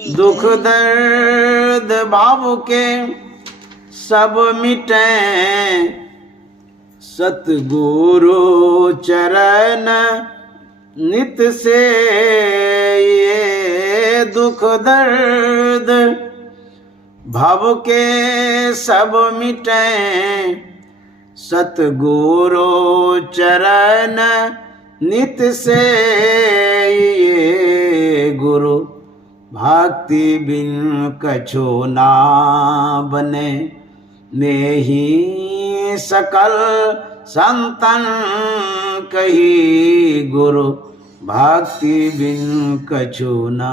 दुख दर्द भाव के सब मिटे, सतगुरु चरण नित से ये दुख दर्द भव के सब मिटे, सतगुरु चरण नित से ये गुरु भक्ति बिन कछु ना बने, में ही सकल संतन कही गुरु भक्ति बिन कछु ना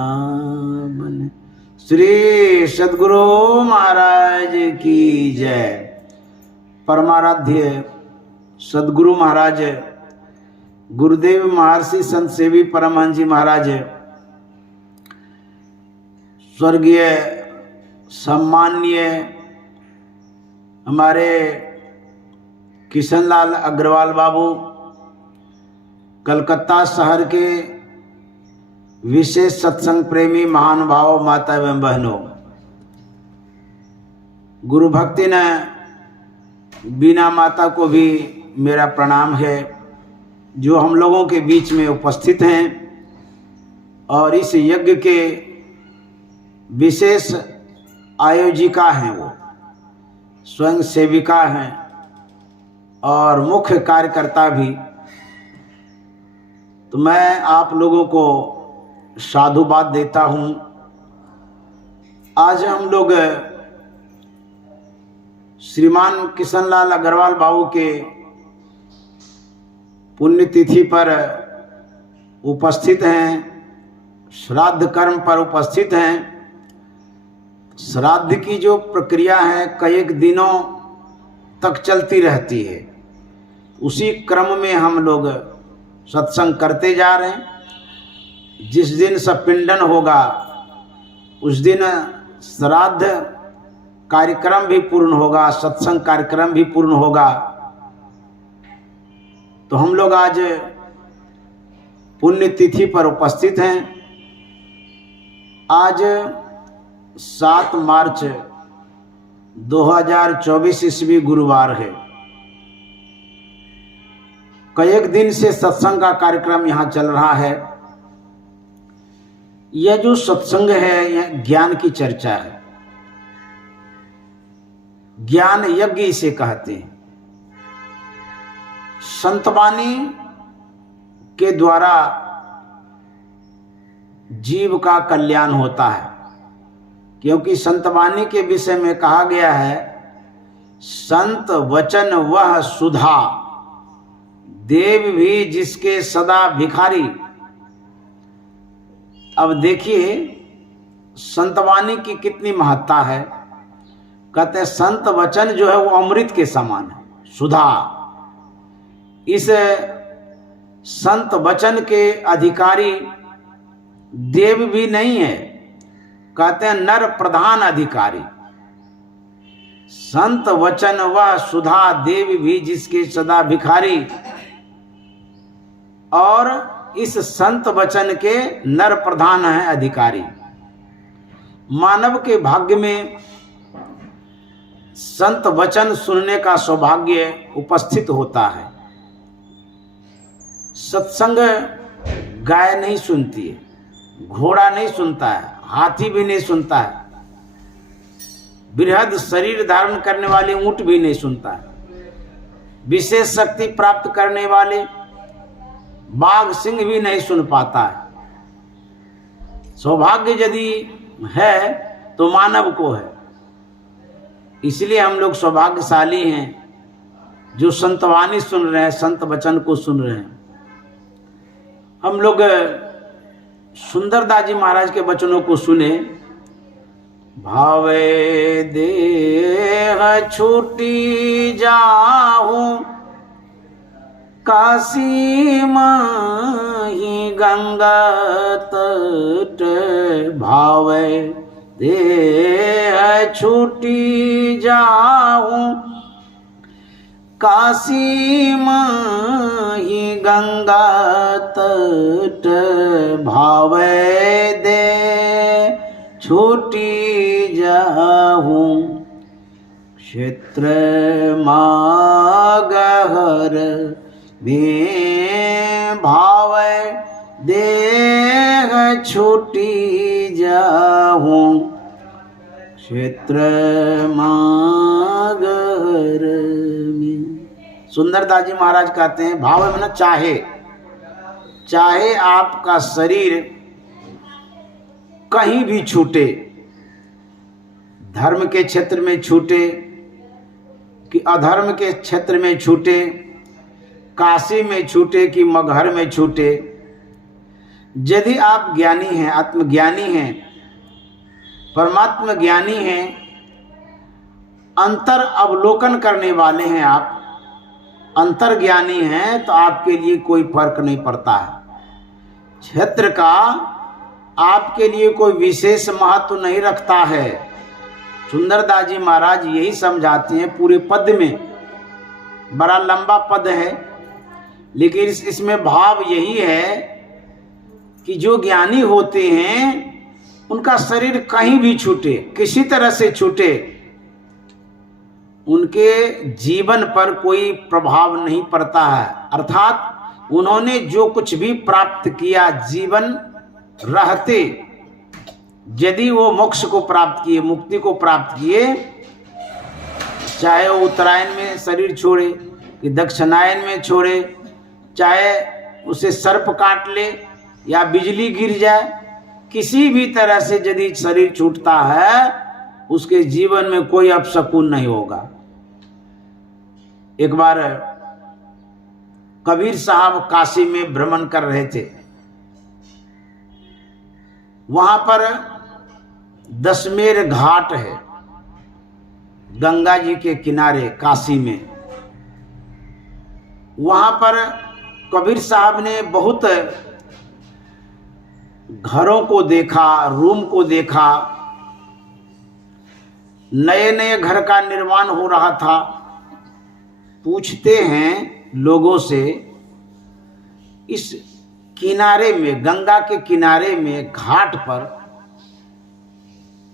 बने। श्री सद्गुरु महाराज की जय। परमाराध्य सद्गुरु महाराज गुरुदेव महर्षि संत सेवी परमहंस जी महाराज, स्वर्गीय सम्माननीय हमारे किशनलाल अग्रवाल बाबू, कलकत्ता शहर के विशेष सत्संग प्रेमी महानुभाव माता एवं बहनों, गुरु भक्ति ने बीना माता को भी मेरा प्रणाम है, जो हम लोगों के बीच में उपस्थित हैं और इस यज्ञ के विशेष आयोजिका हैं। वो स्वयं सेविका हैं और मुख्य कार्यकर्ता भी। तो मैं आप लोगों को साधुवाद देता हूँ। आज हम लोग श्रीमान किशनलाल अग्रवाल बाबू के पुण्यतिथि पर उपस्थित हैं, श्राद्ध कर्म पर उपस्थित हैं। श्राद्ध की जो प्रक्रिया है कई दिनों तक चलती रहती है, उसी क्रम में हम लोग सत्संग करते जा रहे हैं। जिस दिन सपिंडन होगा उस दिन श्राद्ध कार्यक्रम भी पूर्ण होगा, सत्संग कार्यक्रम भी पूर्ण होगा। तो हम लोग आज पुण्यतिथि पर उपस्थित हैं। आज 7 मार्च 2024 ईस्वी गुरुवार है। कई दिन से सत्संग का कार्यक्रम यहाँ चल रहा है। यह जो सत्संग है यह ज्ञान की चर्चा है, ज्ञान यज्ञ इसे कहते हैं। संतवाणी के द्वारा जीव का कल्याण होता है, क्योंकि संतवाणी के विषय में कहा गया है, संत वचन वह सुधा, देव भी जिसके सदा भिखारी। अब देखिए संतवाणी की कितनी महत्ता है। कहते हैं संत वचन जो है वो अमृत के समान है, सुधा। इस संत वचन के अधिकारी देव भी नहीं है, कहते हैं नर प्रधान अधिकारी। संत वचन वह सुधा, देव भी जिसके सदा भिखारी। और इस संत वचन के नर प्रधान है अधिकारी। मानव के भाग्य में संत वचन सुनने का सौभाग्य उपस्थित होता है। सत्संग गाय नहीं सुनती है, घोड़ा नहीं सुनता है, हाथी भी नहीं सुनता है, बृहद शरीर धारण करने वाले ऊंट भी नहीं सुनता है, विशेष शक्ति प्राप्त करने वाले बाघ सिंह भी नहीं सुन पाता है। सौभाग्य यदि है तो मानव को है। इसलिए हम लोग सौभाग्यशाली हैं जो संतवाणी सुन रहे हैं, संत वचन को सुन रहे हैं। हम लोग सुंदरदास जी महाराज के वचनों को सुने। भावे देह छूटी जाऊं, काशी माही गंगा तट। भावे देह छूटी जाऊं, काशी माही गंगा तट। भावे दे छूटी जाहूं, क्षेत्र मागहर में भाव देह छूटी जाहूं, क्षेत्र मागहर में। सुंदरदास जी महाराज कहते हैं भाव में चाहे, चाहे आपका शरीर कहीं भी छूटे, धर्म के क्षेत्र में छूटे कि अधर्म के क्षेत्र में छूटे, काशी में छूटे कि मगहर में छूटे, यदि आप ज्ञानी हैं, आत्मज्ञानी हैं, परमात्मा ज्ञानी हैं, अंतर अवलोकन करने वाले हैं, आप अंतर ज्ञानी हैं, तो आपके लिए कोई फर्क नहीं पड़ता है। क्षेत्र का आपके लिए कोई विशेष महत्व नहीं रखता है। सुंदरदास जी महाराज यही समझाते हैं पूरे पद में, बड़ा लंबा पद है, लेकिन इसमें भाव यही है कि जो ज्ञानी होते हैं उनका शरीर कहीं भी छूटे, किसी तरह से छूटे, उनके जीवन पर कोई प्रभाव नहीं पड़ता है। अर्थात उन्होंने जो कुछ भी प्राप्त किया जीवन रहते, यदि वो मोक्ष को प्राप्त किए, मुक्ति को प्राप्त किए, चाहे वो उत्तरायण में शरीर छोड़े कि दक्षिणायन में छोड़े, चाहे उसे सर्प काट ले या बिजली गिर जाए, किसी भी तरह से यदि शरीर छूटता है उसके जीवन में कोई अपशकुन नहीं होगा। एक बार कबीर साहब काशी में भ्रमण कर रहे थे, वहां पर दशमेर घाट है, गंगा जी के किनारे काशी में। वहां पर कबीर साहब ने बहुत घरों को देखा, रूम को देखा, नए नए घर का निर्माण हो रहा था। पूछते हैं लोगों से, इस किनारे में, गंगा के किनारे में, घाट पर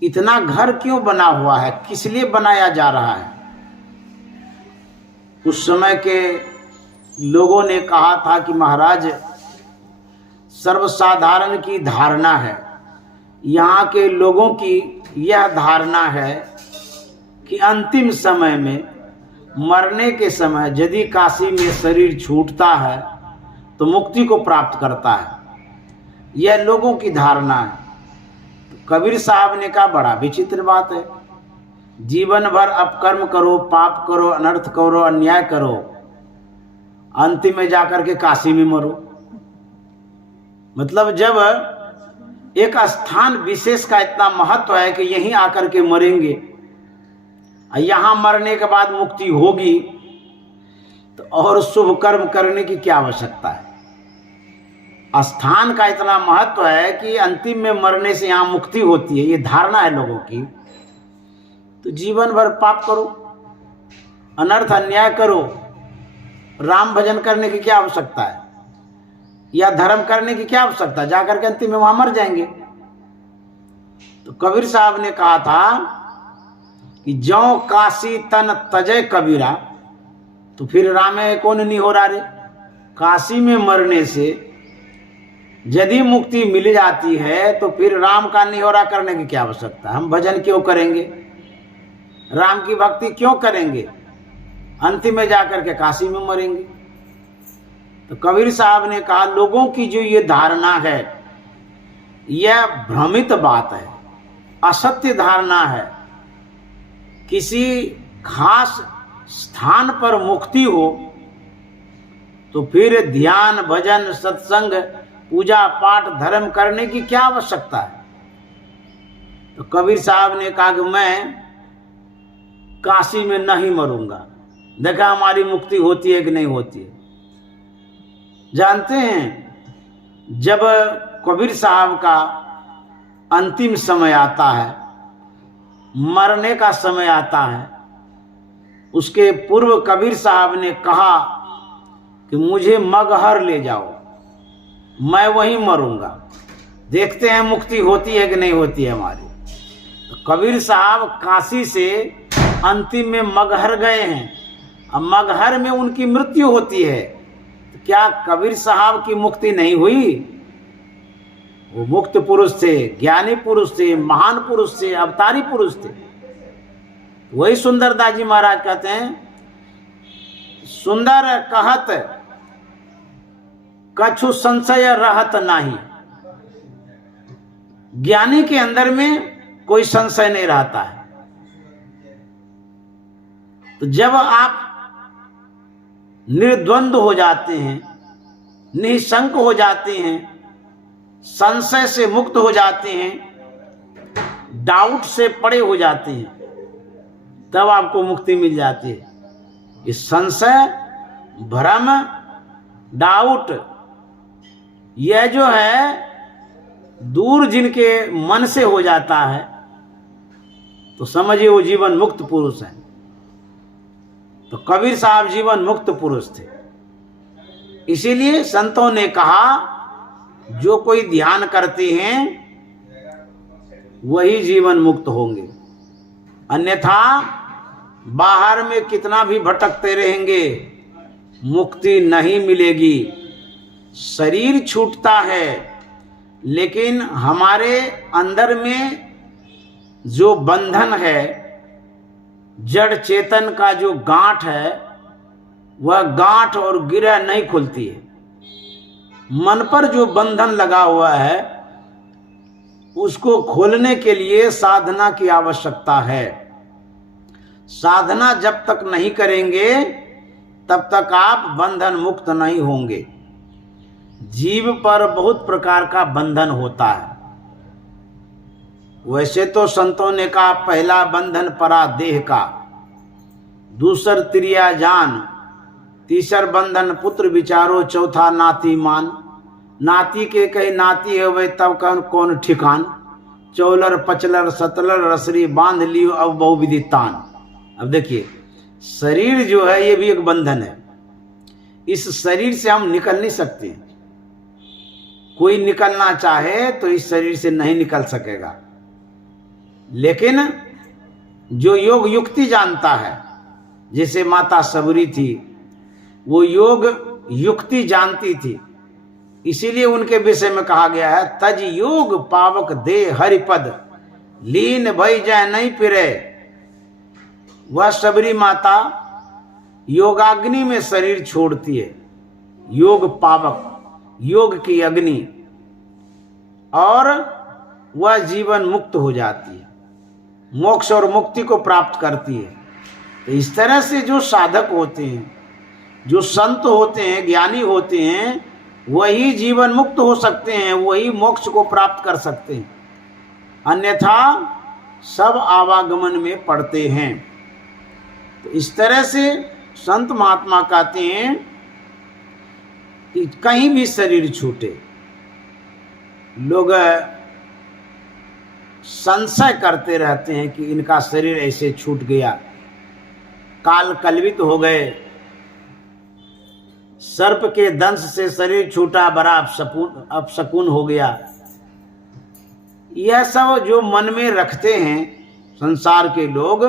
इतना घर क्यों बना हुआ है, किस लिए बनाया जा रहा है? उस समय के लोगों ने कहा था कि महाराज, सर्वसाधारण की धारणा है, यहाँ के लोगों की यह धारणा है कि अंतिम समय में, मरने के समय यदि काशी में शरीर छूटता है तो मुक्ति को प्राप्त करता है। यह लोगों की धारणा है। तो कबीर साहब ने कहा बड़ा विचित्र बात है, जीवन भर अपकर्म करो, पाप करो, अनर्थ करो, अन्याय करो, अंतिम में जाकर के काशी में मरो। मतलब जब एक स्थान विशेष का इतना महत्व है कि यहीं आकर के मरेंगे, यहां मरने के बाद मुक्ति होगी, तो और शुभ कर्म करने की क्या आवश्यकता है? स्थान का इतना महत्व है कि अंतिम में मरने से यहां मुक्ति होती है, ये धारणा है लोगों की। तो जीवन भर पाप करो, अनर्थ अन्याय करो, राम भजन करने की क्या आवश्यकता है, या धर्म करने की क्या आवश्यकता है? जाकर के अंतिम में वहां मर जाएंगे। तो कबीर साहब ने कहा था कि ज्यों काशी तन तजय कबीरा, तो फिर रामे कौन नहीं हो रहा रे? काशी में मरने से यदि मुक्ति मिल जाती है तो फिर राम का निहोरा करने की क्या आवश्यकता? हम भजन क्यों करेंगे, राम की भक्ति क्यों करेंगे, अंतिम में जाकर के काशी में मरेंगे। तो कबीर साहब ने कहा लोगों की जो ये धारणा है यह भ्रमित बात है, असत्य धारणा है। किसी खास स्थान पर मुक्ति हो तो फिर ध्यान, भजन, सत्संग, पूजा पाठ, धर्म करने की क्या आवश्यकता है? तो कबीर साहब ने कहा कि मैं काशी में नहीं मरूंगा, देखा हमारी मुक्ति होती है कि नहीं होती है। जानते हैं जब कबीर साहब का अंतिम समय आता है, मरने का समय आता है, उसके पूर्व कबीर साहब ने कहा कि मुझे मगहर ले जाओ, मैं वहीं मरूंगा, देखते हैं मुक्ति होती है कि नहीं होती है हमारी। कबीर साहब काशी से अंतिम में मगहर गए हैं। अब मगहर में उनकी मृत्यु होती है, तो क्या कबीर साहब की मुक्ति नहीं हुई? वो मुक्त पुरुष थे, ज्ञानी पुरुष थे, महान पुरुष थे, अवतारी पुरुष थे। वही सुंदरदास जी महाराज कहते हैं, सुंदर कहत कछु संशय रहत नाही। ज्ञानी के अंदर में कोई संशय नहीं रहता है। तो जब आप निर्द्वंद हो जाते हैं, निःशंक हो जाते हैं, संशय से मुक्त हो जाते हैं, डाउट से परे हो जाते हैं, तब आपको मुक्ति मिल जाती है। इस संशय, भ्रम, डाउट, यह जो है दूर जिनके मन से हो जाता है, तो समझिए वो जीवन मुक्त पुरुष है। तो कबीर साहब जीवन मुक्त पुरुष थे। इसीलिए संतों ने कहा, जो कोई ध्यान करते हैं वही जीवन मुक्त होंगे, अन्यथा बाहर में कितना भी भटकते रहेंगे, मुक्ति नहीं मिलेगी। शरीर छूटता है, लेकिन हमारे अंदर में जो बंधन है, जड़ चेतन का जो गांठ है, वह गांठ और गिरह नहीं खुलती है। मन पर जो बंधन लगा हुआ है, उसको खोलने के लिए साधना की आवश्यकता है। साधना जब तक नहीं करेंगे, तब तक आप बंधन मुक्त नहीं होंगे। जीव पर बहुत प्रकार का बंधन होता है। वैसे तो संतों ने कहा, पहला बंधन परा देह का, दूसर त्रिया जान, तीसर बंधन पुत्र विचारो, चौथा नाती मान। नाती के कहीं नाती है वे तब कौन ठिकान, चौलर पचलर सतलर रसरी बांध लियो अब बहुविधि तान। अब देखिए, शरीर जो है ये भी एक बंधन है। इस शरीर से हम निकल नहीं सकते। कोई निकलना चाहे तो इस शरीर से नहीं निकल सकेगा। लेकिन जो योग युक्ति जानता है, जैसे माता सबरी थी, वो योग युक्ति जानती थी, इसीलिए उनके विषय में कहा गया है, तज योग पावक दे हरिपद, लीन भई जाए नहीं फिरे। वह सबरी माता योगाग्नि में शरीर छोड़ती है, योग पावक, योग की अग्नि, और वह जीवन मुक्त हो जाती है, मोक्ष और मुक्ति को प्राप्त करती है। तो इस तरह से जो साधक होते हैं, जो संत होते हैं, ज्ञानी होते हैं, वही जीवन मुक्त हो सकते हैं, वही मोक्ष को प्राप्त कर सकते हैं। अन्यथा सब आवागमन में पड़ते हैं। तो इस तरह से संत महात्मा कहते हैं कि कहीं भी शरीर छूटे, लोग संशय करते रहते हैं कि इनका शरीर ऐसे छूट गया, काल कलवित हो गए, सर्प के दंश से शरीर छूटा, बड़ा अपशकुन हो गया। यह सब जो मन में रखते हैं संसार के लोग,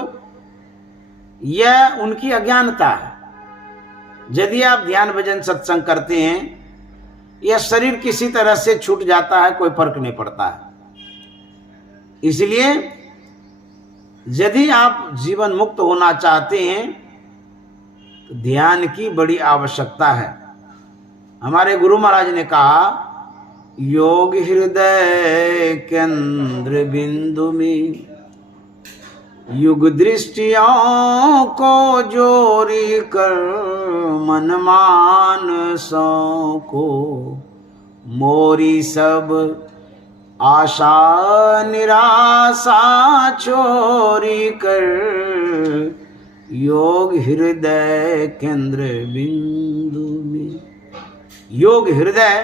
यह उनकी अज्ञानता है। यदि आप ध्यान भजन सत्संग करते हैं, यह शरीर किसी तरह से छूट जाता है, कोई फर्क नहीं पड़ता है। इसलिए यदि आप जीवन मुक्त होना चाहते हैं, तो ध्यान की बड़ी आवश्यकता है। हमारे गुरु महाराज ने कहा, योग हृदय केंद्र बिंदु में युग दृष्टियों को जोड़ी कर, मन मानसों को मोरी सब आशा निराशा छोड़ी कर, योग हृदय केंद्र बिंदु में। योग हृदय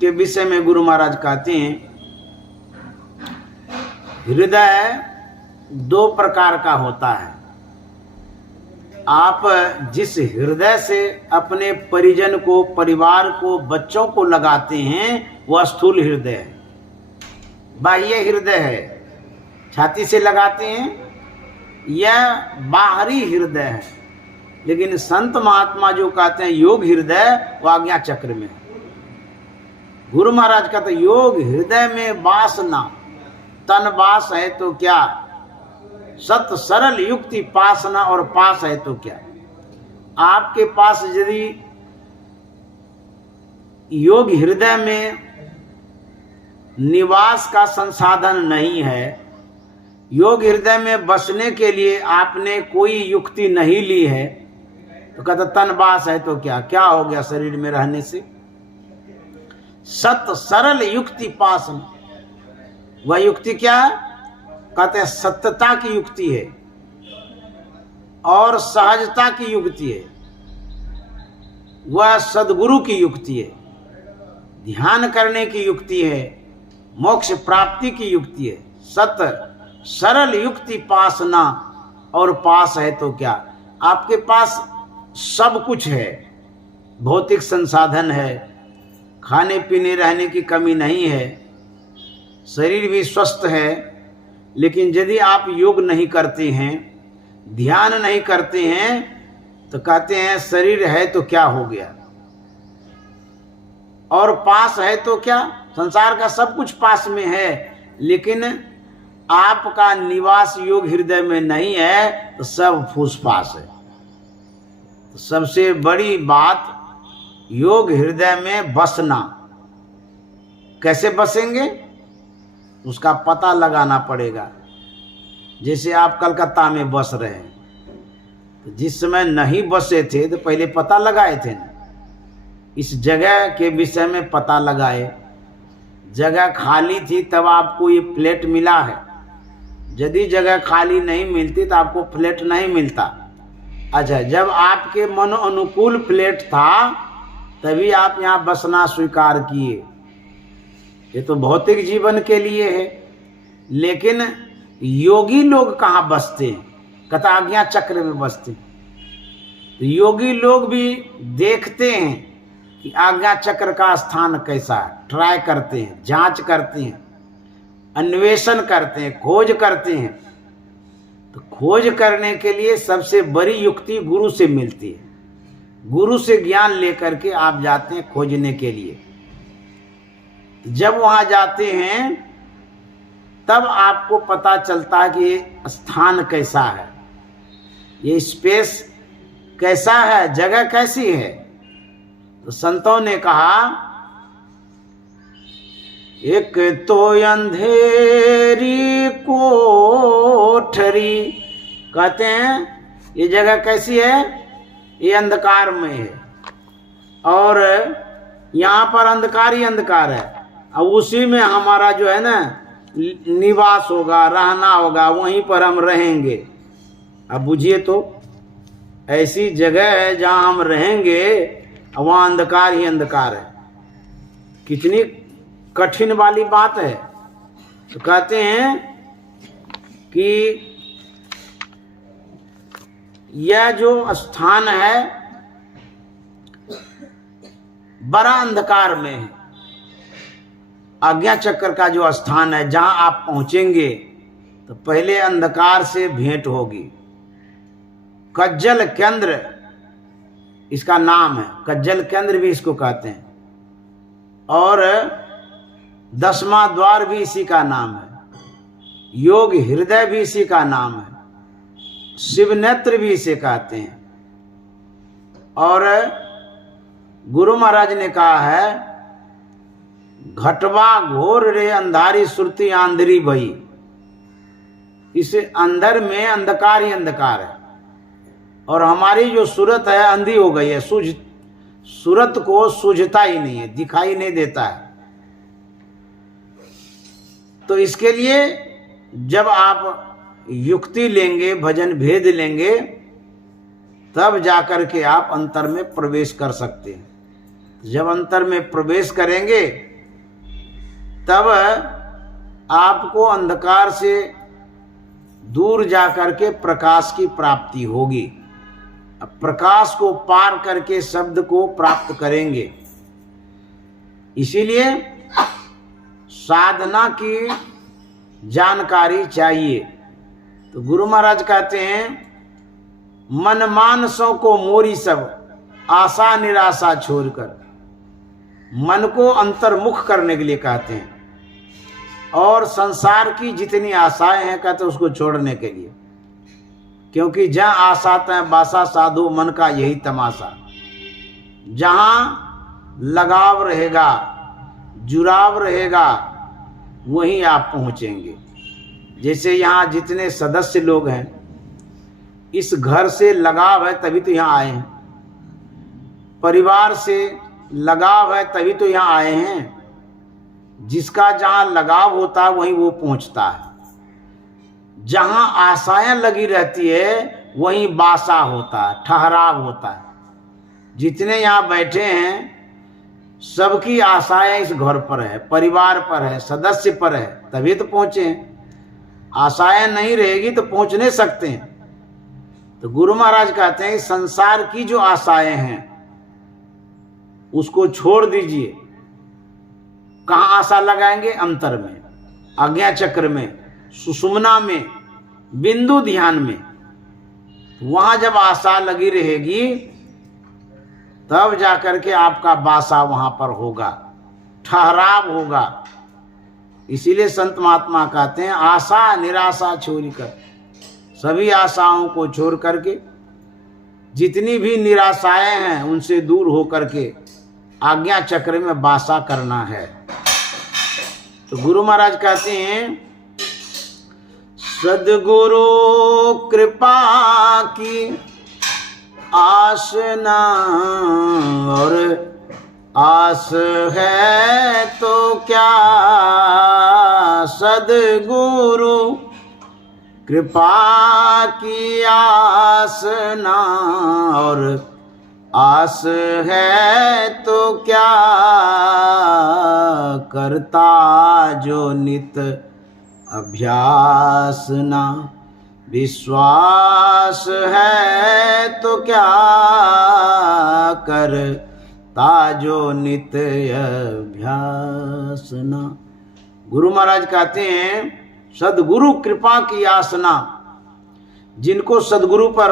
के विषय में गुरु महाराज कहते हैं, हृदय दो प्रकार का होता है। आप जिस हृदय से अपने परिजन को, परिवार को, बच्चों को लगाते हैं, वह स्थूल हृदय है, बाह्य हृदय है। छाती से लगाते हैं, यह बाहरी हृदय है। लेकिन संत महात्मा जो कहते हैं योग हृदय, वो आज्ञा चक्र में है। गुरु महाराज कहते योग हृदय में वासना, तन वास है तो क्या, सत सरल युक्ति पासना, और पास है तो क्या। आपके पास यदि योग हृदय में निवास का संसाधन नहीं है, योग हृदय में बसने के लिए आपने कोई युक्ति नहीं ली है, तो कहता तन वास है तो क्या, क्या हो गया शरीर में रहने से। सत सरल युक्ति पासना, वह युक्ति क्या है, कहते हैं सत्यता की युक्ति है और सहजता की युक्ति है, वह सद्गुरु की युक्ति है, ध्यान करने की युक्ति है, मोक्ष प्राप्ति की युक्ति है। सत सरल युक्ति पासना, और पास है तो क्या, आपके पास सब कुछ है, भौतिक संसाधन है, खाने पीने रहने की कमी नहीं है, शरीर भी स्वस्थ है। लेकिन यदि आप योग नहीं करते हैं, ध्यान नहीं करते हैं, तो कहते हैं शरीर है तो क्या हो गया, और पास है तो क्या, संसार का सब कुछ पास में है, लेकिन आपका निवास योग हृदय में नहीं है, तो सब फूसफास है। तो सबसे बड़ी बात योग हृदय में बसना। कैसे बसेंगे, उसका पता लगाना पड़ेगा। जैसे आप कलकत्ता में बस रहे हैं, तो जिस समय नहीं बसे थे तो पहले पता लगाए थे ना, इस जगह के विषय में पता लगाए। जगह खाली थी तब आपको ये फ्लैट मिला है, यदि जगह खाली नहीं मिलती तो आपको फ्लैट नहीं मिलता। अच्छा, जब आपके मन अनुकूल फ्लैट था तभी आप यहाँ बसना स्वीकार किए। ये तो भौतिक जीवन के लिए है, लेकिन योगी लोग कहाँ बसते हैं, कथा आज्ञा चक्र में बसते हैं। तो योगी लोग भी देखते हैं कि आज्ञा चक्र का स्थान कैसा है, ट्राई करते हैं, जांच करते हैं, अन्वेषण करते हैं, खोज करते हैं। तो खोज करने के लिए सबसे बड़ी युक्ति गुरु से मिलती है। गुरु से ज्ञान लेकर के आप जाते हैं खोजने के लिए। जब वहां जाते हैं तब आपको पता चलता है कि ये स्थान कैसा है, ये स्पेस कैसा है, जगह कैसी है। तो संतों ने कहा, एक तो अंधेरी कोठरी, कहते हैं ये जगह कैसी है, ये अंधकार में है, और यहाँ पर अंधकार ही अंधकार है, और उसी में हमारा जो है ना निवास होगा, रहना होगा, वहीं पर हम रहेंगे। अब बुझिए तो ऐसी जगह है जहाँ हम रहेंगे, वहाँ अंधकार ही अंधकार है। कितनी कठिन वाली बात है। तो कहते हैं कि यह जो स्थान है बड़ा अंधकार में है। आज्ञा चक्र का जो स्थान है, जहां आप पहुंचेंगे तो पहले अंधकार से भेंट होगी। कज्जल केंद्र इसका नाम है, कज्जल केंद्र भी इसको कहते हैं, और 10वां द्वार भी इसी का नाम है, योग हृदय भी इसी का नाम है, शिव नेत्र भी इसे कहते हैं। और गुरु महाराज ने कहा है, घटवा घोर रे अंधारी सुरती आंधरी भई। इस अंदर में अंधकार ही अंधकार है, और हमारी जो सूरत है अंधी हो गई है, सूरत को सूझता ही नहीं है, दिखाई नहीं देता है। तो इसके लिए जब आप युक्ति लेंगे, भजन भेद लेंगे, तब जाकर के आप अंतर में प्रवेश कर सकते हैं। जब अंतर में प्रवेश करेंगे तब आपको अंधकार से दूर जाकर के प्रकाश की प्राप्ति होगी। अब प्रकाश को पार करके शब्द को प्राप्त करेंगे। इसीलिए साधना की जानकारी चाहिए। तो गुरु महाराज कहते हैं मन मानसों को मोरी सब, आशा निराशा छोड़कर। मन को अंतर्मुख करने के लिए कहते हैं, और संसार की जितनी आशाएं हैं कहते हैं उसको छोड़ने के लिए। क्योंकि जहां आशा तय बासा साधु, मन का यही तमाशा। जहां लगाव रहेगा, जुड़ाव रहेगा, वहीं आप पहुंचेंगे। जैसे यहाँ जितने सदस्य लोग हैं, इस घर से लगाव है तभी तो यहाँ आए हैं, परिवार से लगाव है तभी तो यहाँ आए हैं। जिसका जहां लगाव होता है वहीं वो पहुंचता है। जहां आशाएं लगी रहती है वहीं बासा होता है, ठहराव होता है। जितने यहाँ बैठे हैं सबकी आशाएं इस घर पर है, परिवार पर है, सदस्य पर है, तभी तो पहुंचे हैं। आशाएं नहीं रहेगी तो पहुंच नहीं सकते हैं। तो गुरु महाराज कहते हैं संसार की जो आशाएं हैं उसको छोड़ दीजिए। कहाँ आशा लगाएंगे? अंतर में, आज्ञा चक्र में, सुषुम्ना में, बिंदु ध्यान में। वहां जब आशा लगी रहेगी तब जाकर के आपका बासा वहां पर होगा, ठहराव होगा। इसीलिए संत महात्मा कहते हैं आशा निराशा छोड़कर, सभी आशाओं को छोड़ करके, जितनी भी निराशाएं हैं उनसे दूर होकर के आज्ञा चक्र में बासा करना है। तो गुरु महाराज कहते हैं सद्गुरु कृपा की आस न, और आस है तो क्या, सद्गुरु कृपा की आस न, और आस है तो क्या, करता जो नित अभ्यास ना, विश्वास है तो क्या, करता जो नित अभ्यास ना। गुरु महाराज कहते हैं सद्गुरु कृपा की आसना। जिनको सद्गुरु पर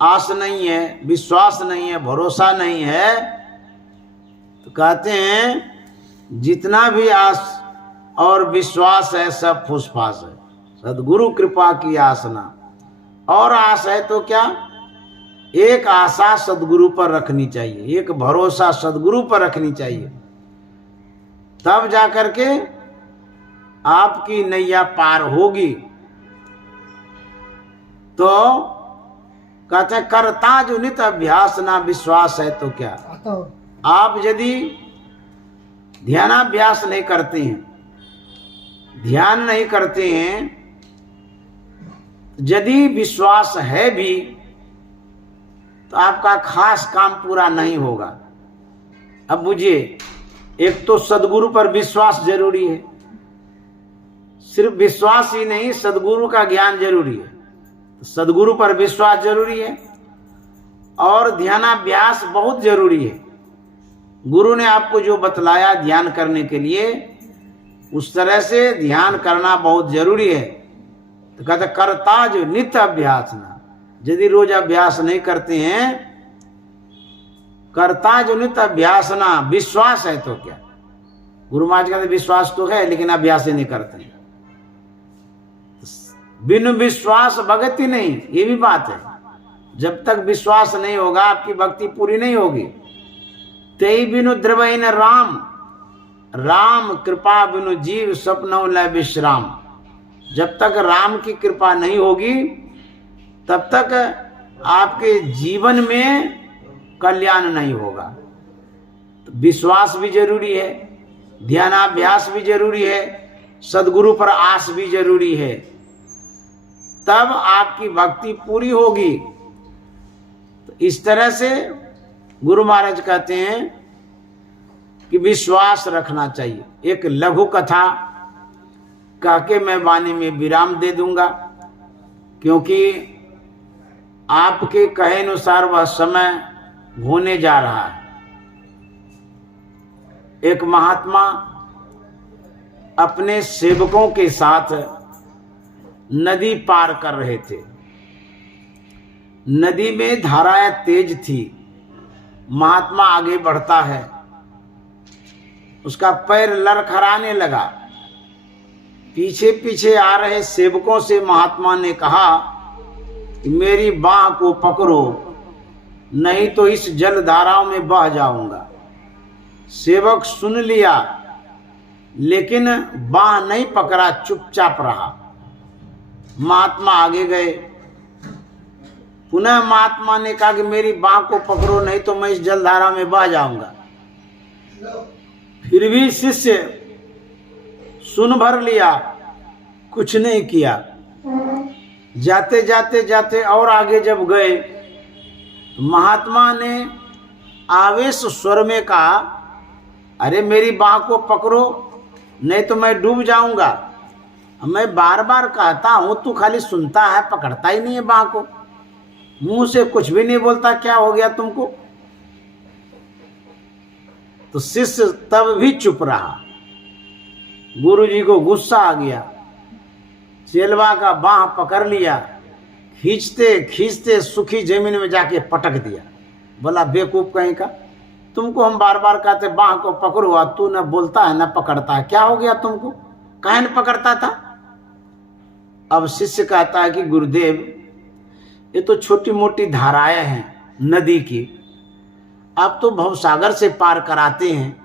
आस नहीं है, विश्वास नहीं है, भरोसा नहीं है, तो कहते हैं जितना भी आस और विश्वास है सब फुसफास है। सद्गुरु कृपा की आसना। और आस है तो क्या, एक आशा सद्गुरु पर रखनी चाहिए, एक भरोसा सद्गुरु पर रखनी चाहिए, तब जाकर के आपकी नैया पार होगी। तो कहते हैं करता जो नित अभ्यास ना, विश्वास है तो क्या। आप यदि ध्यानाभ्यास नहीं करते हैं, ध्यान नहीं करते हैं, यदि विश्वास है भी तो आपका खास काम पूरा नहीं होगा। अब बुझिए, एक तो सद्गुरु पर विश्वास जरूरी है, सिर्फ विश्वास ही नहीं, सद्गुरु का ज्ञान जरूरी है। सद्गुरु पर विश्वास जरूरी है और ध्यानाभ्यास बहुत जरूरी है। गुरु ने आपको जो बतलाया ध्यान करने के लिए, उस तरह से ध्यान करना बहुत जरूरी है। तो कहते करता जो नित्य अभ्यास ना, यदि रोज अभ्यास नहीं करते हैं, करता जो नित्य अभ्यास ना, विश्वास है तो क्या। गुरु महाराज कहते विश्वास तो है लेकिन अभ्यास ही नहीं करते हैं। बिनु विश्वास भक्ति नहीं, ये भी बात है। जब तक विश्वास नहीं होगा आपकी भक्ति पूरी नहीं होगी। तेई बिनु द्रवहीन राम, राम कृपा बिनु जीव स्वप्नों लय विश्राम। जब तक राम की कृपा नहीं होगी तब तक आपके जीवन में कल्याण नहीं होगा। तो विश्वास भी जरूरी है, ध्यानाभ्यास भी जरूरी है, सद्गुरु पर आस भी जरूरी है, तब आपकी भक्ति पूरी होगी। तो इस तरह से गुरु महाराज कहते हैं कि विश्वास रखना चाहिए। एक लघु कथा कह के मैं वाणी में विराम दे दूंगा, क्योंकि आपके कहे अनुसार वह समय होने जा रहा है। एक महात्मा अपने सेवकों के साथ नदी पार कर रहे थे। नदी में धाराएं तेज थी। महात्मा आगे बढ़ता है, उसका पैर लड़खड़ाने लगा। पीछे पीछे आ रहे सेवकों से महात्मा ने कहा कि मेरी बाह को पकड़ो, नहीं तो इस जल धाराओं में बह जाऊंगा। सेवक सुन लिया, लेकिन बाह नहीं पकड़ा, चुपचाप रहा। महात्मा आगे गए। पुनः महात्मा ने कहा कि मेरी बाह को पकड़ो, नहीं तो मैं इस जलधारा में बह जाऊंगा। फिर भी शिष्य सुन भर लिया, कुछ नहीं किया। जाते जाते जाते और आगे जब गए, महात्मा ने आवेश स्वर में कहा, अरे मेरी बाह को पकड़ो, नहीं तो मैं डूब जाऊंगा। मैं बार बार कहता हूं, तू खाली सुनता है, पकड़ता ही नहीं है बाह को, मुंह से कुछ भी नहीं बोलता, क्या हो गया तुमको? तो शिष्य तब भी चुप रहा। गुरुजी को गुस्सा आ गया, चेलवा का बाह पकड़ लिया, खींचते खींचते सूखी जमीन में जाके पटक दिया। बोला बेवकूफ कहीं का, तुमको हम बार बार कहते बाह को पकड़ो, और तू न बोलता है न पकड़ता है, क्या हो गया तुमको? काहे न पकड़ता था? अब शिष्य कहता है कि गुरुदेव, ये तो छोटी मोटी धाराएं हैं नदी की, आप तो भवसागर से पार कराते हैं,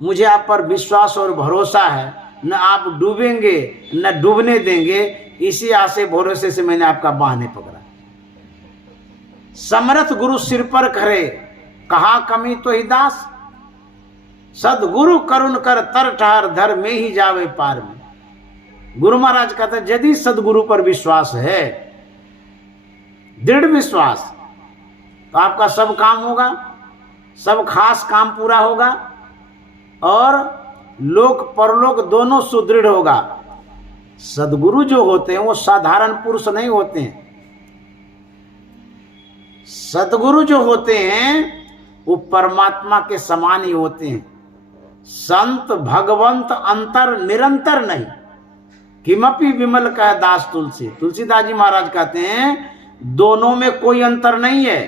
मुझे आप पर विश्वास और भरोसा है, न आप डूबेंगे न डूबने देंगे, इसी आशे भरोसे से मैंने आपका बाह नहीं पकड़ा। समर्थ गुरु सिर पर करे, कहा कमी तो ही दास, सदगुरु करुण कर तर ठहर धर में ही जावे पार में। गुरु महाराज कहते हैं, यदि सदगुरु पर विश्वास है, दृढ़ विश्वास, तो आपका सब काम होगा, सब खास काम पूरा होगा, और लोक परलोक दोनों सुदृढ़ होगा। सदगुरु जो होते हैं वो साधारण पुरुष नहीं होते हैं। सदगुरु जो होते हैं वो परमात्मा के समान ही होते हैं। संत भगवंत अंतर निरंतर नहीं, किमपि विमल कह दास तुलसी। तुलसीदास जी महाराज कहते हैं दोनों में कोई अंतर नहीं है।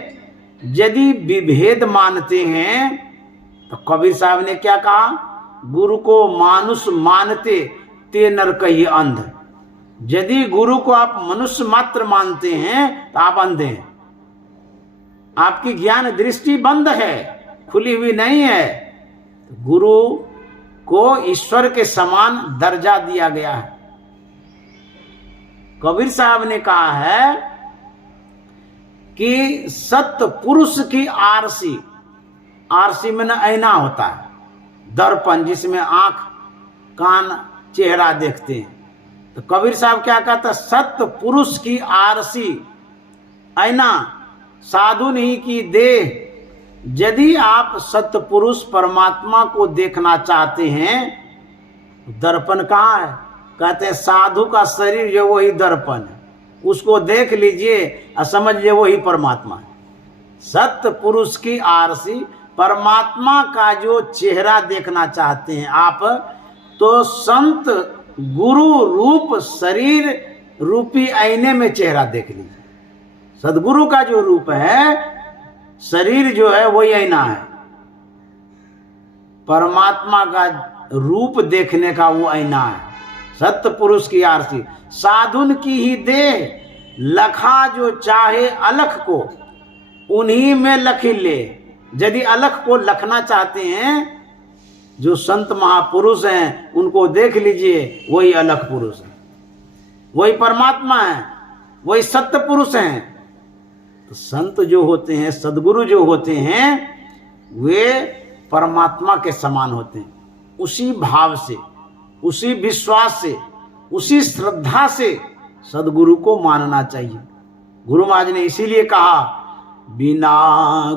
यदि विभेद मानते हैं तो कबीर साहब ने क्या कहा, गुरु को मानुष मानते ते नर कही अंध। यदि गुरु को आप मनुष्य मात्र मानते हैं तो आप अंधे हैं, आपकी ज्ञान दृष्टि बंद है, खुली हुई नहीं है। गुरु को ईश्वर के समान दर्जा दिया गया है। कबीर साहब ने कहा है कि सत्य पुरुष की आरसी, आरसी में न ऐना होता है, दर्पण जिसमें आंख कान चेहरा देखते हैं। तो कबीर साहब क्या कहता, सत्य पुरुष की आरसी ऐना साधु नहीं की देह। यदि आप सत्य पुरुष परमात्मा को देखना चाहते हैं, दर्पण कहाँ है? कहते हैं साधु का शरीर जो वही दर्पण है, उसको देख लीजिए और समझ लीजिए वही परमात्मा है। सत्य पुरुष की आरसी, परमात्मा का जो चेहरा देखना चाहते हैं आप, तो संत गुरु रूप शरीर रूपी आईने में चेहरा देख लीजिए। सदगुरु का जो रूप है, शरीर जो है वही आईना है, परमात्मा का रूप देखने का वो आईना है। सत्य पुरुष की आरसी, साधुन की ही देह, लखा जो चाहे अलख को उन्हीं में लखी ले। यदि अलख को लखना चाहते हैं, जो संत महापुरुष हैं उनको देख लीजिए, वही अलख पुरुष है, वही परमात्मा है, वही सत्य पुरुष हैं। तो संत जो होते हैं, सदगुरु जो होते हैं, वे परमात्मा के समान होते हैं। उसी भाव से, उसी विश्वास से, उसी श्रद्धा से सदगुरु को मानना चाहिए। गुरु महाराज ने इसीलिए कहा, बिना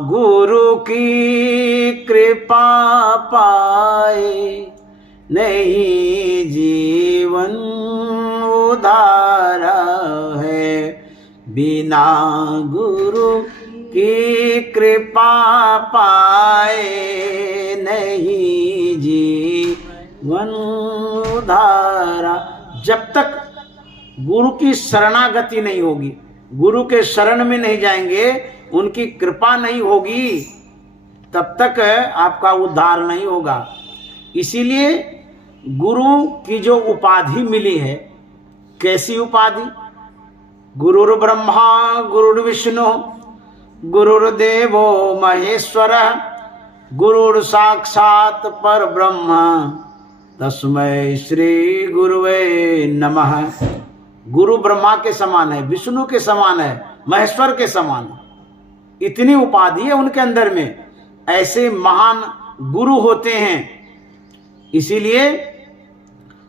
गुरु की कृपा पाए नहीं जीवन उधारा है। बिना गुरु की कृपा पाए नहीं जीवन सुधारा। जब तक गुरु की शरणागति नहीं होगी, गुरु के शरण में नहीं जाएंगे, उनकी कृपा नहीं होगी, तब तक आपका उद्धार नहीं होगा। इसीलिए गुरु की जो उपाधि मिली है, कैसी उपाधि? गुरुर् ब्रह्मा गुरुर्विष्णु गुरुर्देवो महेश्वर गुरुर् साक्षात पर ब्रह्म तस्मै श्री गुरुवे नमः। गुरु ब्रह्मा के समान है, विष्णु के समान है, महेश्वर के समान है। इतनी उपाधि है उनके अंदर में। ऐसे महान गुरु होते हैं। इसीलिए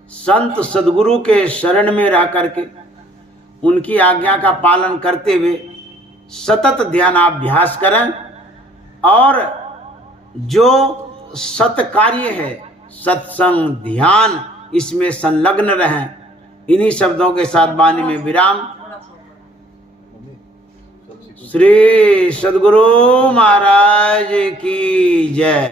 संत सदगुरु के शरण में रह करके उनकी आज्ञा का पालन करते हुए सतत ध्यानाभ्यास करें और जो सत्कार्य है, सत्संग, ध्यान, इसमें संलग्न रहें। इन्हीं शब्दों के साथ वाणी में विराम। श्री सद्गुरु महाराज की जय।